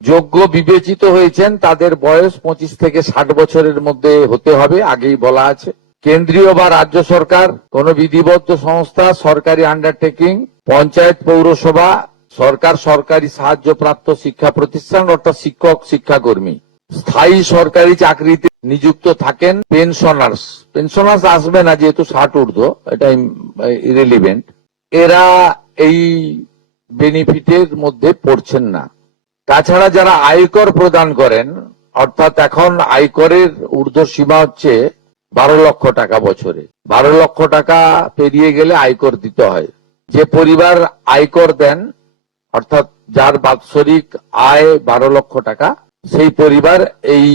যোগ্য বিবেচিত হয়েছেন তাদের বয়স 25 থেকে 60 বছরের মধ্যে হতে হবে, আগেই বলা আছে। কেন্দ্রীয় বা রাজ্য সরকার, কোন বিধিবদ্ধ সংস্থা, সরকারি আন্ডারটেকিং, পঞ্চায়েত, পৌরসভা, সরকার, সরকারি সাহায্যপ্রাপ্ত শিক্ষা প্রতিষ্ঠান অর্থাৎ শিক্ষক, শিক্ষাকর্মী, স্থায়ী সরকারি চাকরিতে নিযুক্ত থাকেন। পেনশনার্স আসবে না যেহেতু 60 ঊর্ধ্ব, এটা ইরেলিভেন্ট। এরা এই বেনিফিটের মধ্যে পড়ছেন না। তাছাড়া যারা আয়কর প্রদান করেন, অর্থাৎ এখন আয়করের ঊর্ধ্ব সীমা হচ্ছে 12 লক্ষ টাকা বছরে। 12 লক্ষ টাকা পেরিয়ে গেলে আয়কর দিতে হয়। যে পরিবার আয়কর দেন, অর্থাৎ যার বাৎসরিক আয় 12 লক্ষ টাকা, সেই পরিবার এই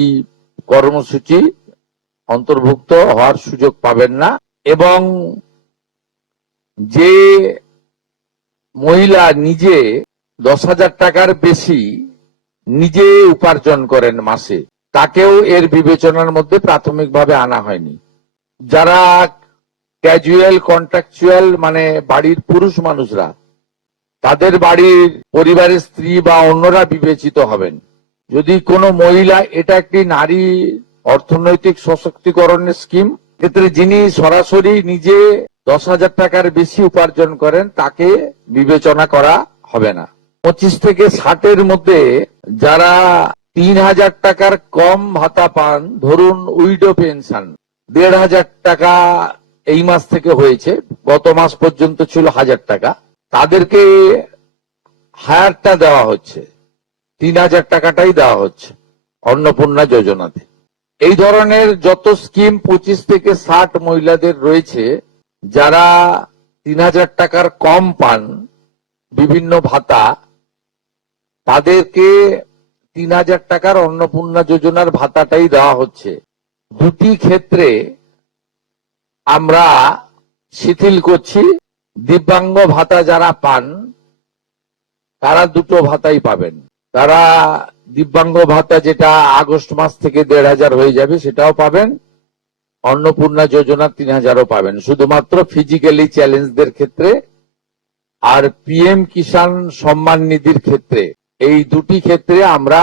কর্মসূচি অন্তর্ভুক্ত হওয়ার সুযোগ পাবেন না। এবং যে মহিলা নিজে 10,000 টাকার বেশি নিজে উপার্জন করেন মাসে, তাকেও এর বিবেচনার মধ্যে প্রাথমিকভাবে আনা হয়নি। যারা ক্যাজুয়াল কন্ট্রাকচুয়াল মানে বাড়ির পুরুষ মানুষরা, তাদের বাড়ির পরিবারের স্ত্রী বা অন্যরা বিবেচিত হবেন। যদি কোনো মহিলা, এটা একটি নারী অর্থনৈতিক সশক্তিকরণের স্কিম, ক্ষেত্রে যিনি সরাসরি নিজে 10,000 টাকার বেশি উপার্জন করেন তাকে বিবেচনা করা হবে না। 25 থেকে 60-এর মধ্যে যারা 3,000 টাকার কম ভাতা পান, ধরুন উইডো পেনশন 1,500 টাকা এই মাস থেকে হয়েছে, গত মাস পর্যন্ত ছিল 1,000 টাকা, তাদেরকে হায়ারটা দেওয়া হচ্ছে, 3,000 টাকাটাই দেওয়া হচ্ছে অন্নপূর্ণা যোজনাতে। এই ধরনের যত স্কিম 25 থেকে 60 মহিলাদের রয়েছে, যারা 3,000 টাকার কম পান বিভিন্ন ভাতা, তাদেরকে 3,000 টাকার অন্নপূর্ণা যোজনার ভাতাটাই দেওয়া হচ্ছে। দুটি ক্ষেত্রে আমরা শিথিল করছি। দিব্যাঙ্গ ভাতা যারা পান তারা দুটো ভাতাই পাবেন। তারা দিব্যাঙ্গ ভাতা যেটা আগস্ট মাস থেকে 1,500 হয়ে যাবে সেটাও পাবেন, অন্নপূর্ণা যোজনা 3,000ও পাবেন, শুধুমাত্র ফিজিক্যালি চ্যালেঞ্জদের ক্ষেত্রে আর পিএম কিষাণ সম্মান নিধির ক্ষেত্রে। এই দুটি ক্ষেত্রে আমরা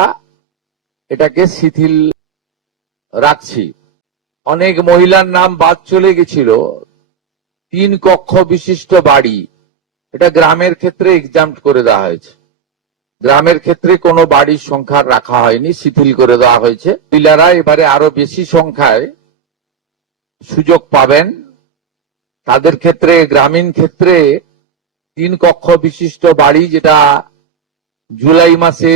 এটাকে শিথিল রাখছি। অনেক মহিলার নাম বাদ চলে গেছিল। 3 কক্ষ বিশিষ্ট বাড়ি, এটা গ্রামের ক্ষেত্রে এক্সাম্পট করে দেওয়া হয়েছে। গ্রামের ক্ষেত্রে কোনো বাড়ির সংখ্যা রাখা হয়নি, শিথিল করে দেওয়া হয়েছে। মহিলারা এবারে আরো বেশি সংখ্যায় সুযোগ পাবেন। তাদের ক্ষেত্রে, গ্রামীণ ক্ষেত্রে 3 কক্ষ বিশিষ্ট বাড়ি, যেটা জুলাই মাসে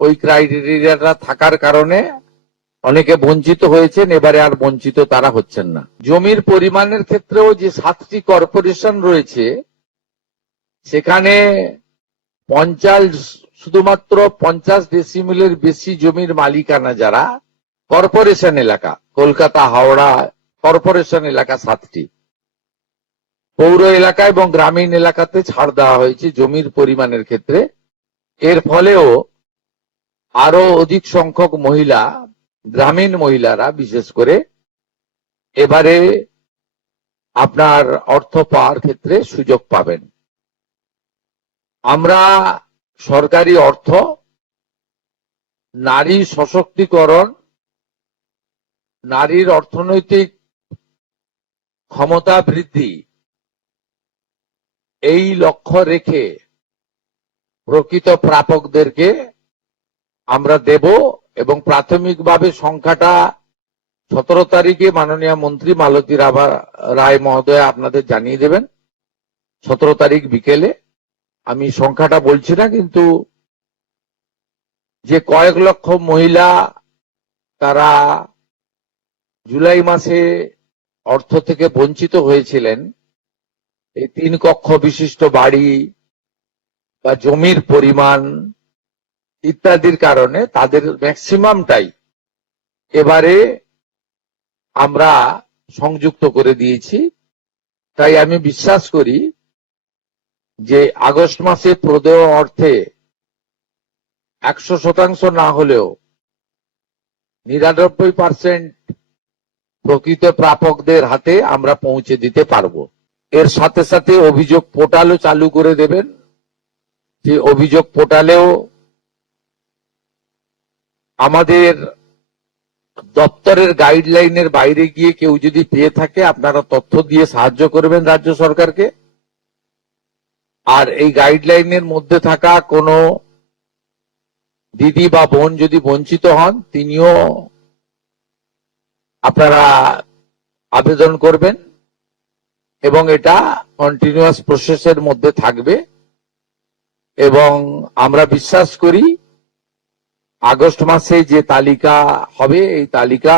ওই ক্রাইটেরিয়াটা থাকার কারণে অনেকে বঞ্চিত হয়েছেন, এবারে আর বঞ্চিত তারা হচ্ছেন না। জমির পরিমাণের ক্ষেত্রেও যে 7টি কর্পোরেশন রয়েছে, সেখানে শুধুমাত্র 50 ডেসিমেলের বেশি জমির মালিকানা যারা কর্পোরেশন এলাকা, কলকাতা, হাওড়া কর্পোরেশন এলাকা 7টি, পৌর এলাকা এবং গ্রামীণ এলাকাতে ছাড় দেওয়া হয়েছে জমির পরিমাণের ক্ষেত্রে। এর ফলেও আরো অধিক সংখ্যক মহিলা, গ্রামীণ মহিলারা বিশেষ করে, এবারে আপনার অর্থ পাওয়ার ক্ষেত্রে সুযোগ পাবেন। আমরা সরকারি অর্থ, নারী সশক্তিকরণ, নারীর অর্থনৈতিক ক্ষমতা বৃদ্ধি, এই লক্ষ্য রেখে প্রকৃত প্রাপকদেরকে আমরা দেব। এবং প্রাথমিকভাবে সংখ্যাটা 17 তারিখে মাননীয় মন্ত্রী মালতী রায় মহোদয় আপনাদের জানিয়ে দেবেন। 17 তারিখ বিকেলে। আমি সংখ্যাটা বলছি না, কিন্তু যে কয়েক লক্ষ মহিলা তারা জুলাই মাসে অর্থ থেকে বঞ্চিত হয়েছিলেন, এই 3 কক্ষ বিশিষ্ট বাড়ি বা জমির পরিমাণ ইত্যাদির কারণে তাদের ম্যাক্সিমামটাই এবারে আমরা সংযুক্ত করে দিয়েছি। তাই আমি বিশ্বাস করি যে আগস্ট মাসে প্রদেয় অর্থে 100% না হলেও 99% প্রকৃত প্রাপকদের হাতে আমরা পৌঁছে দিতে পারবো। এর সাথে সাথে অভিযোগ পোর্টালও চালু করে দেবেন, যে অভিযোগ পোর্টালেও আমাদের দপ্তরের গাইডলাইনের বাইরে গিয়ে কেউ যদি পেয়ে থাকে আপনারা তথ্য দিয়ে সাহায্য করবেন রাজ্য সরকারকে। আর এই গাইডলাইনের মধ্যে থাকা কোনো দিদি বা বোন যদি বঞ্চিত হন তিনিও আপনারা আবেদন করবেন এবং এটা কন্টিনিউয়াস প্রসেসের মধ্যে থাকবে এবং আমরা বিশ্বাস করি আগস্ট মাসে যে তালিকা হবে এই তালিকা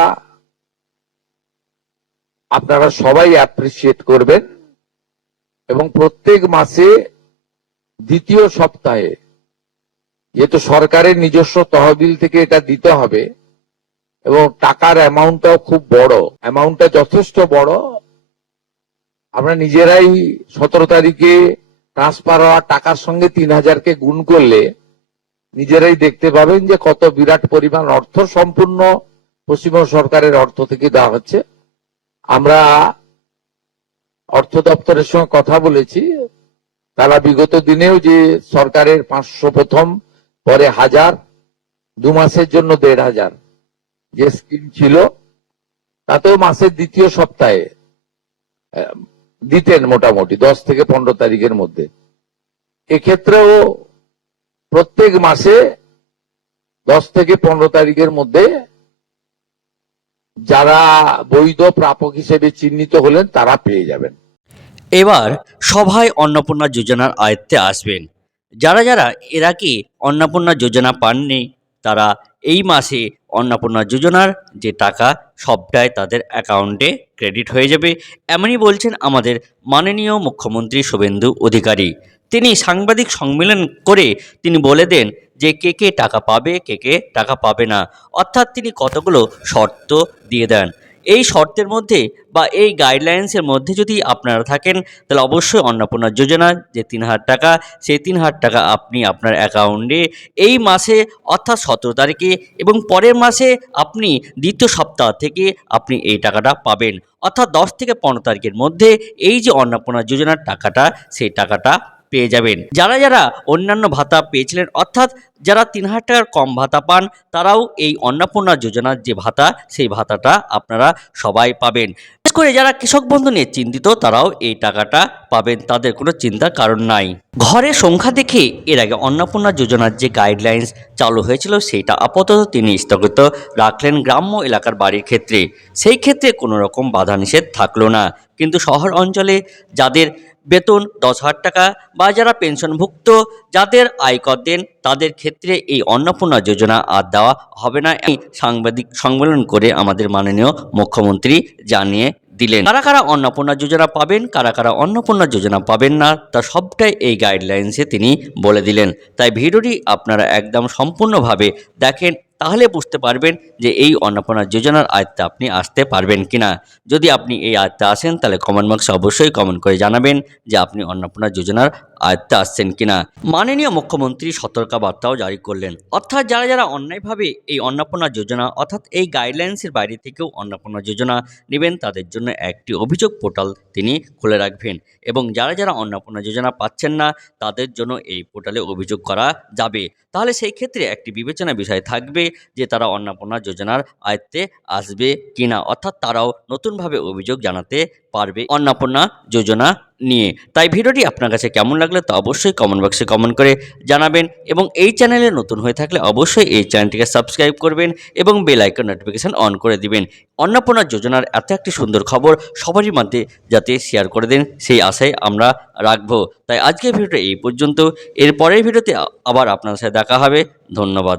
আপনারা সবাই অ্যাপ্রিসিয়েট করবেন এবং প্রত্যেক মাসে দ্বিতীয় সপ্তাহে যেহেতু সরকারের নিজস্ব তহবিল থেকে এটা দিতে হবে এবং টাকার অ্যামাউন্টটাও খুব বড়, অ্যামাউন্টটা যথেষ্ট বড়। আমরা নিজেরাই 17 তারিখে ট্রান্সফার হওয়া টাকার সঙ্গে 3000কে গুণ করলে নিজেরাই দেখতে পাবেন যে কত বিরাট পরিমাণ অর্থ সম্পূর্ণ পশ্চিমবঙ্গ সরকারের অর্থ থেকে দেওয়া হচ্ছে। আমরা অর্থ দপ্তরের সঙ্গে কথা বলেছি, তারা বিগত দিনেও যে সরকারের 500 প্রথম, পরে 1000, 2 মাসের জন্য 1500 যে স্কিম ছিল তাতেও মাসের দ্বিতীয় সপ্তাহে দিতেন মোটামুটি 10 থেকে 15 তারিখের মধ্যে। এক্ষেত্রেও প্রত্যেক মাসে 10 থেকে 15 তারিখের মধ্যে যারা বৈধ প্রাপক হিসেবে চিহ্নিত হলেন তারা পেয়ে যাবেন। এবার সভায় অন্নপূর্ণা যোজনার আয়ত্তে আসবেন যারা যারা এর আগে অন্নপূর্ণা যোজনা পাননি, তারা এই মাসে অন্নপূর্ণা যোজনার যে টাকা সবটাই তাদের অ্যাকাউন্টে ক্রেডিট হয়ে যাবে, এমনই বলছেন আমাদের মাননীয় মুখ্যমন্ত্রী শুভেন্দু অধিকারী। তিনি সাংবাদিক সম্মেলন করে তিনি বলে দেন যে কে কে টাকা পাবে, কে কে টাকা পাবে না, অর্থাৎ তিনি কতগুলো শর্ত দিয়ে দেন। এই শর্তের মধ্যে বা এই গাইডলাইন্সের মধ্যে যদি আপনারা থাকেন তাহলে অবশ্যই অন্নপূর্ণা যোজনা যে 3000 টাকা, সেই 3000 টাকা আপনি আপনার অ্যাকাউন্টে এই মাসে অর্থাৎ 17 তারিখে এবং পরের মাসে আপনি দ্বিতীয় সপ্তাহ থেকে আপনি এই টাকাটা পাবেন, অর্থাৎ 10 থেকে 15 তারিখের মধ্যে এই যে অন্নপূর্ণা যোজনার টাকাটা সেই টাকাটা পেয়ে যাবেন। যারা যারা অন্যান্য ভাতা পেয়েছিলেন অর্থাৎ যারা 3000 টাকার কম ভাতা পান তারাও এই অন্নপূর্ণা যোজনার যে ভাতা সেই ভাতাটা আপনারা সবাই পাবেন। বিশেষ করে যারা কৃষক বন্ধু নিয়ে চিন্তিত তারাও এই টাকাটা পাবেন, তাদের কোনো চিন্তার কারণ নাই। ঘরের সংখ্যা দেখে এর আগে অন্নপূর্ণা যোজনার যে গাইডলাইন্স চালু হয়েছিল সেটা আপাতত তিনি স্থগিত রাখলেন গ্রাম্য এলাকার বাড়ির ক্ষেত্রে। সেই ক্ষেত্রে কোনো রকম বাধা নিষেধ থাকলো না, কিন্তু শহর অঞ্চলে যাদের বেতন 10,000 টাকা বা যারা পেনশনভুক্ত যাদের আয়কর দেন তাদের ক্ষেত্রে এই অন্নপূর্ণা যোজনা আর দেওয়া হবে না, এই সাংবাদিক সম্মেলন করে আমাদের মাননীয় মুখ্যমন্ত্রী জানিয়ে দিলেন। কারা কারা অন্নপূর্ণা যোজনা পাবেন, কারা কারা অন্নপূর্ণা যোজনা পাবেন না তা সবটাই এই গাইডলাইন্সে তিনি বলে দিলেন। তাই ভিডিওটি আপনারা একদম সম্পূর্ণভাবে দেখেন, তাহলে বুঝতে পারবেন যে এই অন্নপূর্ণা যোজনার আয়ত্তে আপনি আসতে পারবেন কিনা। যদি আপনি এই আয়ত্তে আসেন তাহলে কমেন্ট বক্সে অবশ্যই কমেন্ট করে জানাবেন যে আপনি অন্নপূর্ণা যোজনার আয়ত্তে আসছেন কিনা। মাননীয় মুখ্যমন্ত্রী সতর্কবার্তাও জারি করলেন, অর্থাৎ যারা যারা অন্যায়ভাবে এই অন্নপূর্ণা যোজনা অর্থাৎ এই গাইডলাইন্সের বাইরে থেকেও অন্নপূর্ণা যোজনা নেবেন তাদের জন্য একটি অভিযোগ পোর্টাল তিনি খুলে রাখবেন এবং যারা যারা অন্নপূর্ণা যোজনা পাচ্ছেন না তাদের জন্য এই পোর্টালে অভিযোগ করা যাবে। তাহলে সেই ক্ষেত্রে একটি বিবেচনা বিষয় থাকবে যে তারা অন্নপূর্ণা যোজনার আয়ত্তে আসবে কিনা, অর্থাৎ তারাও নতুনভাবে অভিযোগ জানাতে পারবে অন্নপূর্ণা যোজনা নিয়ে। তাই ভিডিওটি আপনার কাছে কেমন লাগলো তা অবশ্যই কমেন্ট বক্সে কমেন্ট করে জানাবেন এবং এই চ্যানেলে নতুন হয়ে থাকলে অবশ্যই এই চ্যানেলটিকে সাবস্ক্রাইব করবেন এবং বেল আইকন নোটিফিকেশন অন করে দিবেন। অন্নপূর্ণা যোজনার এত একটি সুন্দর খবর সবারই মধ্যে যাতে শেয়ার করে দেন সেই আশায় আমরা রাখবো। তাই আজকের ভিডিওটা এই পর্যন্ত, এর পরের ভিডিওতে আবার আপনার সাথে দেখা হবে। ধন্যবাদ।